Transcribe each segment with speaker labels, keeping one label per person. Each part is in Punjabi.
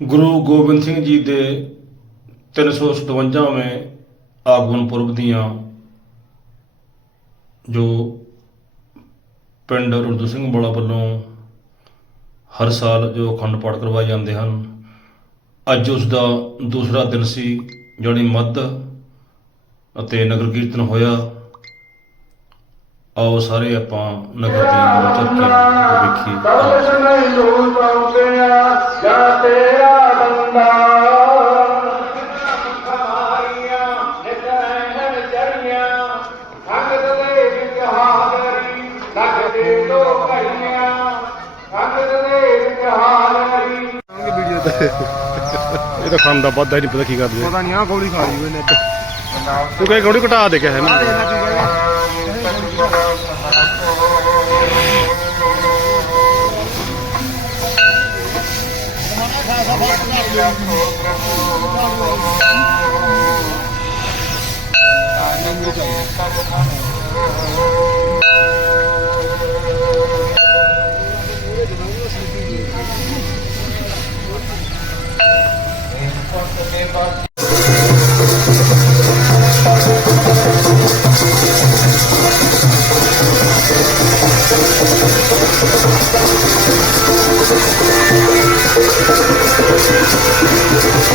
Speaker 1: ਗੁਰੂ ਗੋਬਿੰਦ ਸਿੰਘ ਜੀ ਦੇ 357ਵੇਂ ਆਗਮਨ ਪੁਰਬ ਦੀਆਂ ਜੋ ਪਿੰਡ ਰੁੱਦ ਸਿੰਘ ਵਾਲਾ ਵੱਲੋਂ ਹਰ ਸਾਲ ਜੋ ਅਖੰਡ ਪਾਠ ਕਰਵਾਏ ਜਾਂਦੇ ਹਨ, ਅੱਜ ਉਸ ਦਾ ਦੂਸਰਾ ਦਿਨ ਸੀ ਜਿਹੜੀ ਮੱਧ ਅਤੇ ਨਗਰ ਕੀਰਤਨ ਹੋਇਆ। ਆਓ ਸਾਰੇ ਆਪਾਂ ਨਗਰ
Speaker 2: ਕਬਰ ਜਾਂ ਤੇਰਾ ਬੰਦਾ ਦੇ ਘੜੀਆਂ ਸੰਗਤ ਦੇ ਵਿੱਚ ਹਾਜ਼ਰੀ
Speaker 1: ਇਹ ਤਾਂ ਖਾਣ ਦਾ ਵਾਧਾ ਹੀ ਨਹੀਂ ਪਤਾ ਕੀ ਕਰਦੇ
Speaker 3: ਪਤਾ ਨਹੀਂ ਆ ਗੋਲੀ ਖਾ ਲਈ ਉਹਨੇ
Speaker 1: ਤੂੰ ਕਹੇ ਗੋੜੀ ਘਟਾ ਦੇ ਕੇ ਹੈ ਨਾ
Speaker 2: ਸਭ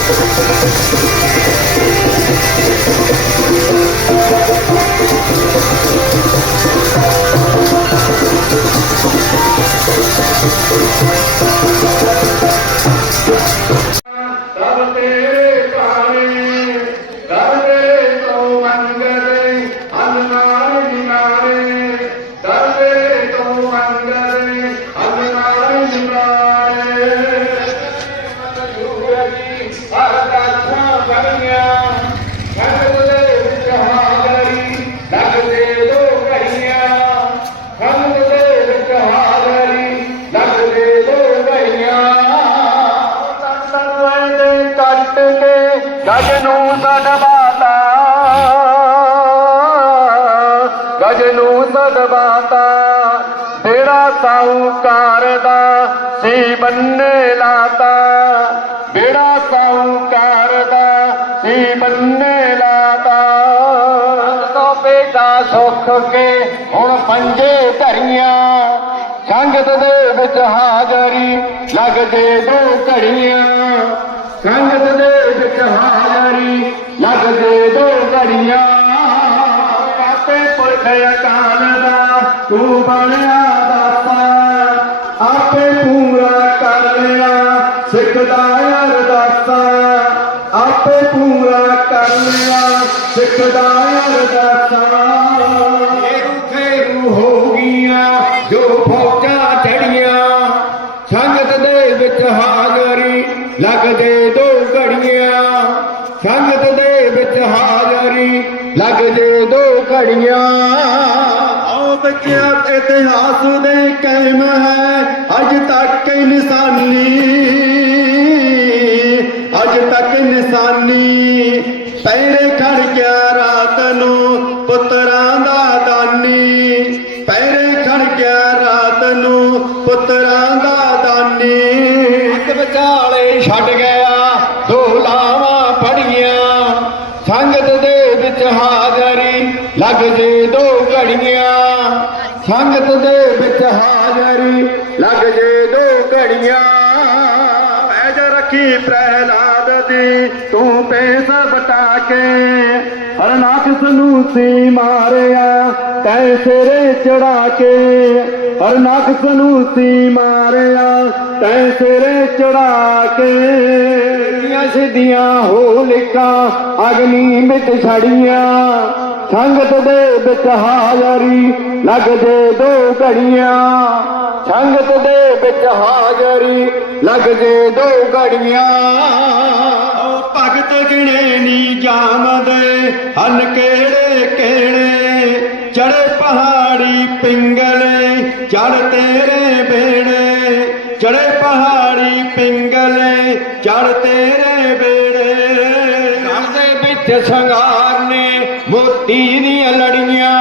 Speaker 2: Thank you. ਕੱਟ ਕੇ ਗਜ ਨੂੰ ਸਦਵਾਤਾ। ਗਜ ਨੂੰ ਸਦਵਾਤਾ। ਤੇਰਾ ਸਾਹੂਕਾਰ ਦਾ ਸੀ ਬੰਨੇ ਲਾਤਾ। ਬੇੜਾ ਸਾਹੂਕਾਰ ਦਾ ਸੀ ਬੰਨੇ ਲਾਤਾ। ਤੋ ਦਾ ਸੁੱਖ ਕੇ ਹੁਣ ਪੰਜੇ ਧਰੀਆਂ। ਸੰਗਤ ਦੇ ਵਿੱਚ ਹਾਜ਼ਰੀ ਲੱਗ ਜੇ ਦੋ ਘੜੀਆਂ ਸੰਗਤ ਦੇ ਵਿੱਚ ਹਾਜ਼ਰੀ ਲੱਗ ਦੋ ਘੜੀਆਂ। ਆਪੇ ਪੁਰਖ ਅਕਾਲ ਦਾ ਤੂੰ ਬਣਿਆ ਆਓ ਬੱਚਿਆ ਇਤਿਹਾਸ ਦੇ ਕਾਇਮ ਹੈ। ਅੱਜ ਤੱਕ ਨਿਸ਼ਾਨੀ ਅੱਜ ਤੱਕ ਨਿਸ਼ਾਨੀ ਪੈਰੇ ਖੜ ਗਿਆ ਰਾਤ ਨੂੰ ਪੁੱਤਰਾਂ ਘੜੀਆਂ ਪੈਜ ਰੱਖੀ ਪ੍ਰਹਿਲਾਦ ਦੀ, ਤੂੰ ਪੇਸ ਬਟਾ ਕੇ ਹਰਨਾਕਸ ਨੂੰ ਸੀ ਮਾਰਿਆ, ਤੈ ਸਿਰੇ ਚੜਾ ਕੇ ਹਰਨਾਕਸ ਨੂੰ ਸੀ ਮਾਰਿਆ, ਤੈ ਸਿਰੇ ਚੜਾ ਕੇ ਸਿੱਧੀਆਂ ਸਿੱਧੀਆਂ ਹੋਲਿਕਾਂ ਅਗਨੀ ਵਿੱਚ ਛੜੀਆਂ। ਸੰਗਤ ਦੇ ਵਿੱਚ ਹਾਜ਼ਰੀ ਲੱਗ ਜੇ ਦੋ ਘੜੀਆਂ। ਸੰਗਤ ਦੇ ਵਿੱਚ ਹਾਜ਼ਰੀ ਲੱਗ ਜੇ ਦੋ ਘੜੀਆਂ। ਓ ਭਗਤ ਗਿਣੇ ਨੀ ਜਾਮਦੇ ਹਨ ਕਿਹੜੇ ਕਿਹੜੇ? ਚੜੇ ਪਹਾੜੀ ਪਿੰਗਲੇ ਚੜ ਤੇਰੇ ਬੇੜੇ। ਚੜੇ ਪਹਾੜੀ ਪਿੰਗਲੇ ਚੜ ਤੇਰੇ ਬੇੜੇ। ਘਰ ਦੇ ਵਿੱਚ ਸੰਗਾਰ ਨੇ ਮੋਤੀ ਦੀਆਂ ਲੜੀਆਂ।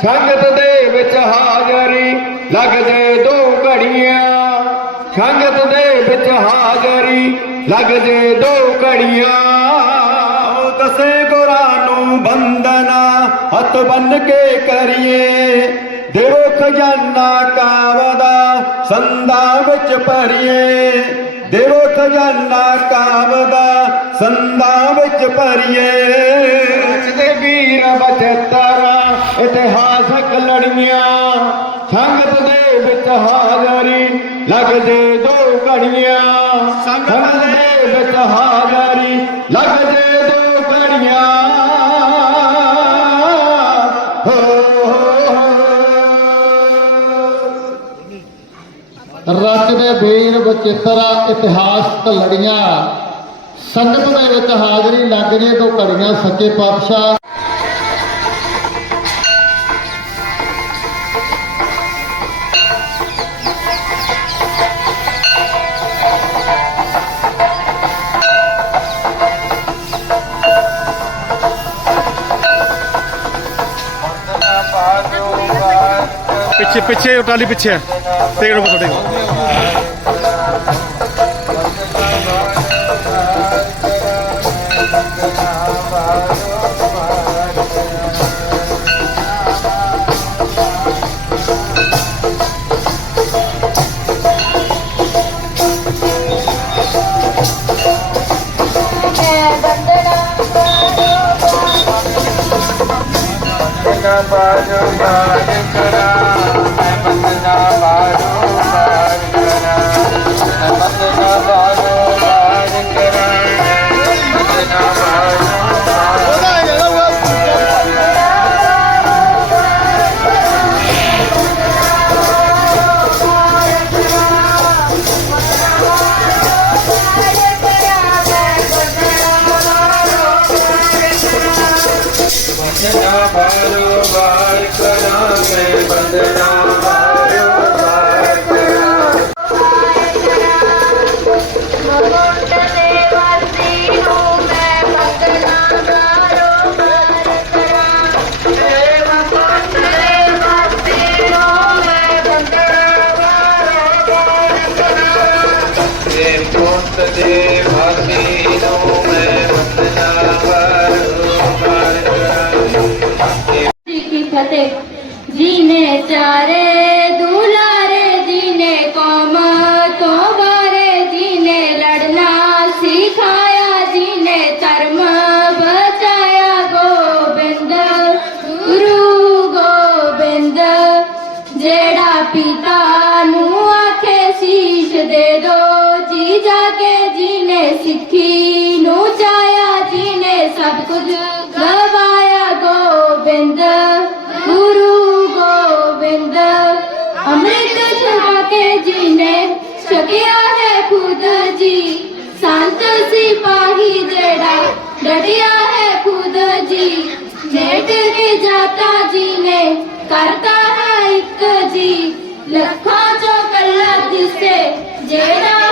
Speaker 2: ਸੰਗਤ ਦੇ ਵਿੱਚ ਹਾਜ਼ਰੀ ਲੱਗ ਦੋ ਘੜੀਆਂ। ਸੰਗਤ ਦੇ ਵਿੱਚ ਹਾਜ਼ਰੀ ਲੱਗ ਦੋ ਘੜੀਆਂ।
Speaker 3: ਆਓ ਦਸੇ ਗੁਰਾਂ ਨੂੰ ਬੰਦਨਾ ਹੱਥ ਬੰਨ ਕੇ ਕਰੀਏ। ਦੇਵੋ ਖਜ਼ਾਨਾ ਕਾਵਦਾ ਸੰਦਾ ਵਿੱਚ ਭਰੀਏ। ਦੇਵੋ ਖਜ਼ਾਨਾ ਕਾਵਦਾ ਸੰਦਾ ਵਿੱਚ ਭਰੀਏ।
Speaker 2: ਦੇ ਵੀਰ ਬਚਤਰਾ ਇਤਿਹਾਸਕ ਲੜੀਆਂ ਸੰਗਤ ਦੇ ਵਿੱਚ ਹਾਜ਼ਰੀ ਲੱਗ ਜੇ ਦੋ ਘੜੀਆਂ। ਸੰਗਤ ਦੇ ਵਿੱਚ ਹਾਜ਼ਰੀ ਲੱਗ ਜੇ ਦੋ ਘੜੀਆਂ। ਹੋ।
Speaker 4: ਰਚ ਦੇ ਵੀਰ ਬਚਿੱਤਰਾ ਇਤਿਹਾਸਕ ਲੜੀਆਂ। ਸੰਗਤ ਦੇ ਵਿੱਚ ਹਾਜ਼ਰੀ ਲੱਗ ਤੋਂ ਘੜੀਆਂ ਸੱਚੇ ਪਾਤਸ਼ਾਹ।
Speaker 5: ਪਿੱਛੇ ਪਿੱਛੇ ਉਹ ਟਾਲੀ ਪਿੱਛੇ ਹੈ। ਤੇੜ ਬਸ
Speaker 6: चारे ਕੇ ਜੀ ਨੇ ਕਰਤਾ ਹੈ ਇੱਕ ਜੀ। ਲੱਖਾਂ ਚੋਂ ਕੱਲਾ ਦਿਸੇ ਜਿਹੜਾ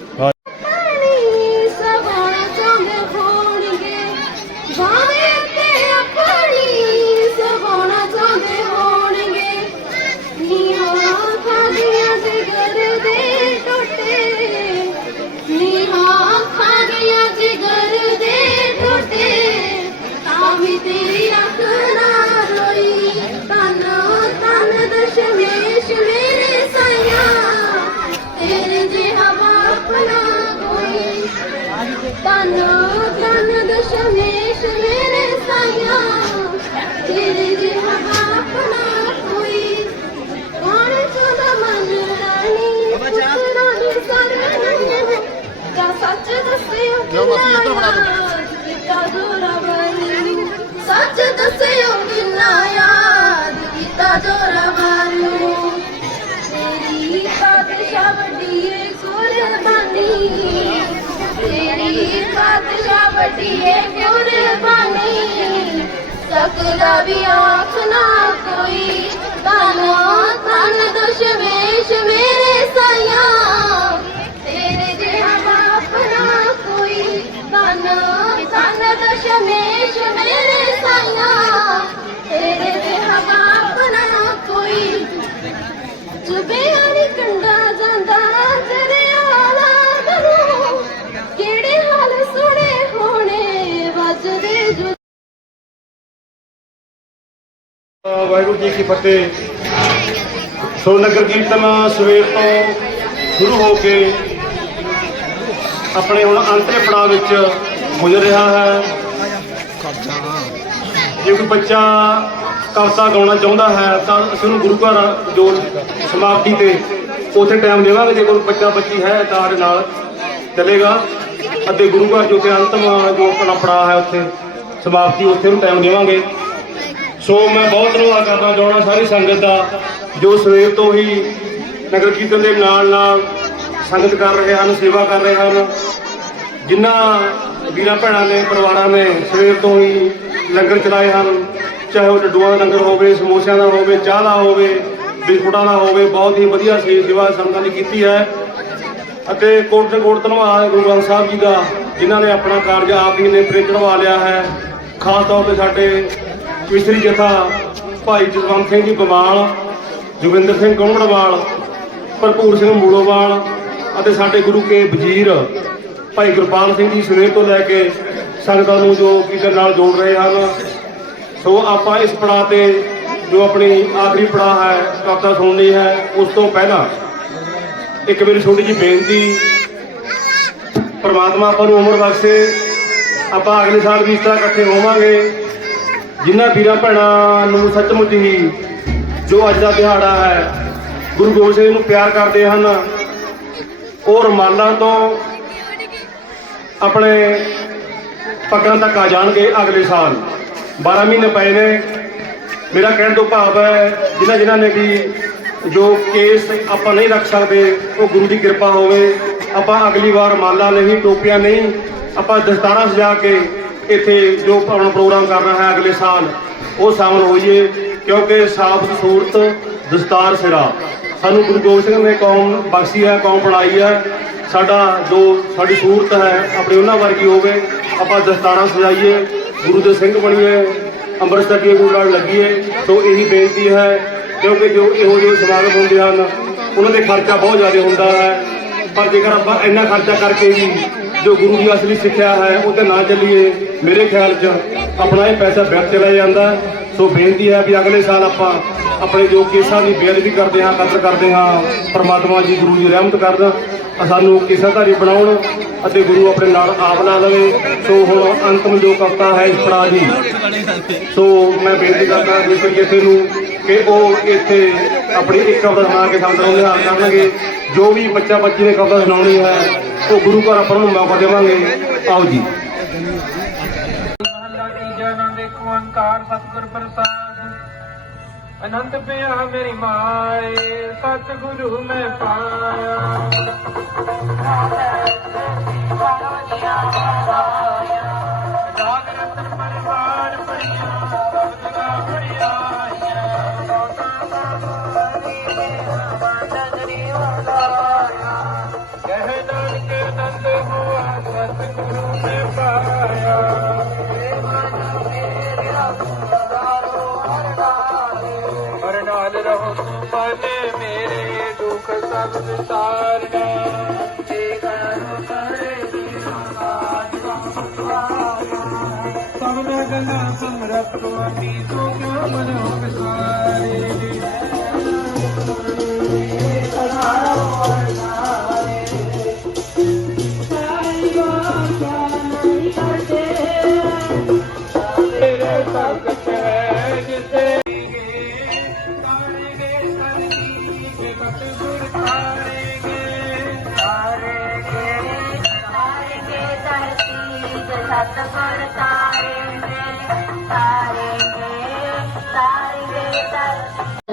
Speaker 6: Yo, شنگرے سانيا کي دي دي ਸਕਦਾ ਵੀ ਆਖ ਨਾ ਕੋਈ। ਤਨ ਤਨ ਦਸ਼ਮੇਸ਼ ਮੇਰੇ ਸਾਇਆ ਤੇਰੇ ਜਿਹਾ ਬਾਪ ਨਾ ਕੋਈ। ਤਨ ਤਨ ਦਸ਼ਮੇਸ਼ ਮੇਰੇ ਸਾਇਆ ਤੇਰੇ
Speaker 3: ਵਾਹਿਗੁਰੂ ਜੀ ਕੀ ਫਤਿਹ। ਸੋ ਨਗਰ ਕੀਰਤਨ ਸਵੇਰ ਤੋਂ ਸ਼ੁਰੂ ਹੋ ਕੇ ਆਪਣੇ ਹੁਣ ਅੰਤਰੇ ਪੜਾਅ ਵਿੱਚ ਗੁਜ਼ਰ ਰਿਹਾ ਹੈ। ਜੇ ਕੋਈ ਬੱਚਾ ਕਵਿਤਾ ਗਾਉਣਾ ਚਾਹੁੰਦਾ ਹੈ, ਤਾਂ ਅਸੀਂ ਉਹਨੂੰ ਗੁਰੂ ਘਰ ਜੋ ਸਮਾਪਤੀ ਤੇ ਉੱਥੇ ਟਾਈਮ ਦੇਵਾਂਗੇ। ਜੇ ਕੋਈ ਬੱਚਾ ਬੱਚੀ ਹੈ, ਤਾਂ ਸਾਡੇ ਨਾਲ ਚੱਲੇਗਾ। ਅਤੇ ਗੁਰੂ ਘਰ ਜੋ ਕਿ ਅੰਤਮ ਜੋ ਆਪਣਾ ਪੜਾਅ ਹੈ ਉੱਥੇ ਸਮਾਪਤੀ, ਉੱਥੇ ਨੂੰ ਟਾਈਮ ਦੇਵਾਂਗੇ। ਸੋ ਮੈਂ ਬਹੁਤ ਧੰਨਵਾਦ ਕਰਨਾ ਚਾਹੁੰਦਾ ਸਾਰੀ ਸੰਗਤ ਦਾ, ਜੋ ਸਵੇਰ ਤੋਂ ਹੀ ਨਗਰ ਕੀਰਤਨ ਦੇ ਨਾਲ ਨਾਲ ਸੰਗਤ ਕਰ ਰਹੇ ਹਨ, ਸੇਵਾ ਕਰ ਰਹੇ ਹਨ। ਜਿਨ੍ਹਾਂ ਵੀਰਾਂ ਭੈਣਾਂ ਨੇ, ਪਰਿਵਾਰਾਂ ਨੇ ਸਵੇਰ ਤੋਂ ਹੀ ਲੰਗਰ ਚਲਾਏ ਹਨ, ਚਾਹੇ ਉਹ ਲੱਡੂਆਂ ਦਾ ਲੰਗਰ ਹੋਵੇ, ਸਮੋਸਿਆਂ ਦਾ ਹੋਵੇ, ਚਾਹ ਦਾ ਹੋਵੇ, ਬਿਸਕੁਟਾਂ ਦਾ ਹੋਵੇ, ਬਹੁਤ ਹੀ ਵਧੀਆ ਸੇ ਸੇਵਾ ਸੰਗਤਾਂ ਨੇ ਕੀਤੀ ਹੈ। ਅਤੇ ਕੋਟ ਤੇ ਕੋਟ ਧੰਨਵਾਦ ਗੁਰੂ ਗ੍ਰੰਥ ਸਾਹਿਬ ਜੀ ਦਾ, ਜਿਨ੍ਹਾਂ ਨੇ ਆਪਣਾ ਕਾਰਜ ਆਪ ਹੀ ਨੇ ਪਰੇ ਚੜਵਾ ਲਿਆ ਹੈ। ਖਾਸ ਤੌਰ ਤੇ ਸਾਡੇ ਮਿਸਤਰੀ ਜਥਾ, ਭਾਈ ਜਸਵੰਤ ਸਿੰਘ ਜੀ ਬਵਾਲ ਜੋਗਿੰਦਰ ਸਿੰਘ ਕੌਂਗੜਵਾਲ ਭਰਪੂਰ ਸਿੰਘ ਮੂਲੋਵਾਲ ਅਤੇ ਸਾਡੇ ਗੁਰੂ ਕੇ ਵਜ਼ੀਰ ਭਾਈ ਗੁਰਪਾਲ ਸਿੰਘ ਜੀ ਸੁਨੇਹ ਤੋਂ ਲੈ ਕੇ ਸੰਗਤਾਂ ਨੂੰ ਜੋ ਕੀਰਤਨ ਨਾਲ ਜੋੜ ਰਹੇ ਹਨ। ਸੋ ਆਪਾਂ ਇਸ ਪੜਾਅ ਤੇ ਜੋ ਆਪਣੀ ਆਖਰੀ ਪੜਾਅ ਹੈ, ਕਵਿਤਾ ਸੁਣਨੀ ਹੈ, ਉਸ ਤੋਂ ਪਹਿਲਾਂ ਇੱਕ ਮੇਰੀ ਛੋਟੀ ਜਿਹੀ ਬੇਨਤੀ, ਪਰਮਾਤਮਾ ਆਪਾਂ ਨੂੰ ਉਮਰ ਬਖਸ਼ੇ, ਆਪਾਂ ਅਗਲੇ ਸਾਲ ਵੀ ਇਸ ਤਰ੍ਹਾਂ ਇਕੱਠੇ ਹੋਵਾਂਗੇ। ਜਿਨ੍ਹਾਂ ਵੀਰਾਂ ਭੈਣਾਂ ਨੂੰ ਸੱਚਮੁੱਚ ਹੀ ਜੋ ਅੱਜ ਦਾ ਦਿਹਾੜਾ ਹੈ, ਗੁਰੂ ਗੋਬਿੰਦ ਸਿੰਘ ਨੂੰ ਪਿਆਰ ਕਰਦੇ ਹਨ ਉਹ ਰਮਾਲਾਂ ਤੋਂ ਆਪਣੇ ਪੱਗਾਂ ਤੱਕ ਆ ਜਾਣਗੇ ਅਗਲੇ ਸਾਲ। 12 ਮਹੀਨੇ ਪਏ ਨੇ। ਮੇਰਾ ਕਹਿਣ ਤੋਂ ਭਾਵ ਹੈ, ਜਿਨ੍ਹਾਂ ਜਿਨ੍ਹਾਂ ਨੇ ਵੀ ਜੋ ਕੇਸ ਆਪਾਂ ਨਹੀਂ ਰੱਖ ਸਕਦੇ, ਉਹ ਗੁਰੂ ਦੀ ਕਿਰਪਾ ਹੋਵੇ। ਆਪਾਂ ਅਗਲੀ ਵਾਰ ਮਾਲਾ ਨਹੀਂ, ਟੋਪੀਆਂ ਨਹੀਂ, ਆਪਾਂ ਦਸਤਾਰਾਂ ਸਜਾ ਕੇ ਇੱਥੇ ਜੋ ਆਪਣਾ ਪ੍ਰੋਗਰਾਮ ਕਰਨਾ ਹੈ ਅਗਲੇ ਸਾਲ, ਉਹ ਸ਼ਾਮਲ ਹੋਈਏ, ਕਿਉਂਕਿ ਸਾਫ਼ ਸੂਰਤ ਦਸਤਾਰ ਸਿਰਾ। ਸਾਨੂੰ ਗੁਰੂ ਗੋਬਿੰਦ ਸਿੰਘ ਨੇ ਕੌਮ ਬਖਸ਼ੀ ਹੈ, ਕੌਮ ਬਣਾਈ ਹੈ। ਸਾਡਾ ਜੋ ਸਾਡੀ ਸੂਰਤ ਹੈ, ਆਪਣੇ ਉਹਨਾਂ ਵਰਗੀ ਹੋਵੇ, ਆਪਾਂ ਦਸਤਾਰਾਂ ਸਜਾਈਏ, ਗੁਰੂ ਦੇ ਸਿੰਘ ਬਣੀਏ, ਅੰਮ੍ਰਿਤਸਰ ਦੀ ਗੁਰੂ ਨਾਲ ਲੱਗੀਏ। ਸੋ ਇਹੀ ਬੇਨਤੀ ਹੈ, ਕਿਉਂਕਿ ਜੋ ਇਹੋ ਜਿਹੇ ਸਮਾਗਮ ਹੁੰਦੇ ਹਨ, ਉਹਨਾਂ ਦੇ ਖਰਚਾ ਬਹੁਤ ਜ਼ਿਆਦਾ ਹੁੰਦਾ ਹੈ। ਪਰ ਜੇਕਰ ਆਪਾਂ ਇੰਨਾ ਖਰਚਾ ਕਰਕੇ ਵੀ ਜੋ ਗੁਰੂ ਦੀ ਅਸਲੀ ਸਿੱਖਿਆ ਹੈ ਉਹ ਤੇ ਨਾ ਚੱਲੀਏ। ਮੇਰੇ ਖਿਆਲ 'ਚ ਆਪਣਾ ਇਹ ਪੈਸਾ ਵਿਅਰਥ ਚਲਾ ਜਾਂਦਾ। ਸੋ ਬੇਨਤੀ ਹੈ ਵੀ ਅਗਲੇ ਸਾਲ ਆਪਾਂ ਆਪਣੇ ਜੋ ਕੇਸਾਂ ਦੀ ਬੇਅਦਬੀ ਕਰਦੇ ਹਾਂ, ਕਤਲ ਕਰਦੇ ਹਾਂ, ਪਰਮਾਤਮਾ ਜੀ ਗੁਰੂ ਜੀ ਰਹਿਮਤ ਕਰਨ, ਅ, ਸਾਨੂੰ ਕੇਸਾਧਾਰੀ ਬਣਾਉਣ ਅਤੇ ਗੁਰੂ ਆਪਣੇ ਨਾਲ ਆਪ ਲਾ ਲਵੇ। ਸੋ ਹੁਣ ਅੰਤਮ ਜੋ ਕਵਤਾ ਹੈ ਇਸ ਪੜਾ ਦੀ, ਸੋ ਮੈਂ ਬੇਨਤੀ ਕਰਦਾ ਜਿਸ ਕਿਸੇ ਨੂੰ ਕਿ ਉਹ ਇੱਥੇ ਆਪਣੀ ਇੱਕ ਕਵਤਾ ਸੁਣਾ ਕੇ ਸੰਤਾਂ ਨੂੰ ਕਰਨਗੇ। ਜੋ ਵੀ ਬੱਚਾ ਬੱਚੀ ਨੇ ਕਵਿਤਾ ਸੁਣਾਉਣੀ ਹੈ, ਉਹ ਗੁਰੂ ਘਰ ਆਪਾਂ ਨੂੰ ਮੌਕਾ ਦੇਵਾਂਗੇ। ਆਓ ਜੀ।
Speaker 7: ਮਹੱਲਾ ਤੀਜਾ ਨਾ ਦੇਖੋ ਓੰਕਾਰ ਸਤਿਗੁਰ ਪ੍ਰਸਾਦ। ਅਨੰਦ ਪਿਆ ਮੇਰੀ ਮਾਏ, ਸਤਿਗੁਰੂ ਮੈਂ ਪਾਇਆ। ਜਾਗਰਤ ਦੁੱਖ ਸਭ ਵਿਸਾਰਨਾ ਜੇ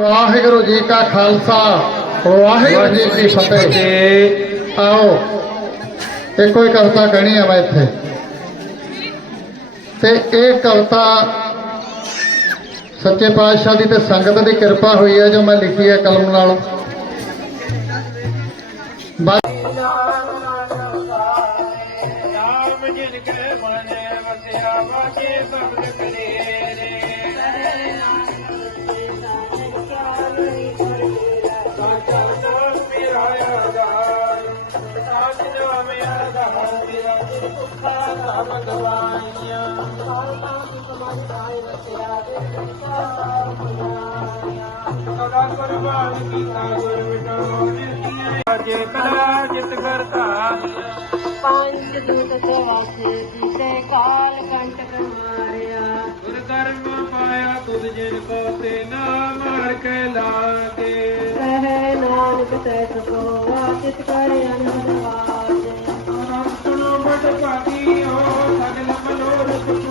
Speaker 4: ਵਾਹਿਗੁਰੂ ਜੀ ਕਾ ਖਾਲਸਾ ਵਾਹਿਗੁਰੂ ਜੀ ਕੀ ਫਤਿਹ। ਆਓ ਇੱਕੋ ਹੀ ਕਵਿਤਾ ਕਹਿਣੀ ਆ ਮੈਂ ਇੱਥੇ। ਤੇ ਇਹ ਕਵਿਤਾ ਸੱਚੇ ਪਾਤਸ਼ਾਹ ਦੀ ਤੇ ਸੰਗਤ ਦੀ ਕਿਰਪਾ ਹੋਈ ਹੈ ਜੋ ਮੈਂ ਲਿਖੀ ਹੈ ਕਲਮ ਨਾਲ। ਬਸ।
Speaker 7: ਨਾਮ ਜਿਨ ਕੇ ਮਨ ਵਸਿਆ ਵਾਜੇ ਸਬਦ ਕਰੇ ਮੇਰਾ ਦੁੱਖਾ ਨਾ ਭਗਵਾਨੀਆਂ ਸਦਾ ਕੁਰਬਾਨ ਕੀਤਾ ਗੁਰ ਵਿਟੋ ਜਿਤਿ ਕਲਾ ਜਿਤ ਕਰਤਾ
Speaker 6: ਪੰਜ ਦੂਤ ਸਵਾਸੇ ਕੀਤੇ ਕਾਲ ਕੰਟਕ ਮਾਰਿਆ
Speaker 7: ਤੁਧ ਕਰਮ ਪਾਇਆ ਤੁਧ ਜਿਨ ਕੋ ਤੇ ਨਾ ਮਾਰ ਕੇ ਲਾਗੇ
Speaker 6: ਰਹਿ ਨਾਨਕ ਤੈ ਸੋ ਆਚਿਤ ਕਰ ਅਨੰਦ ਵਾਜੇ
Speaker 7: ਸੁਣੋ ਬਟ ਭਾਗੀ ਹੋ ਸਗਲ ਮਨੋਰਥ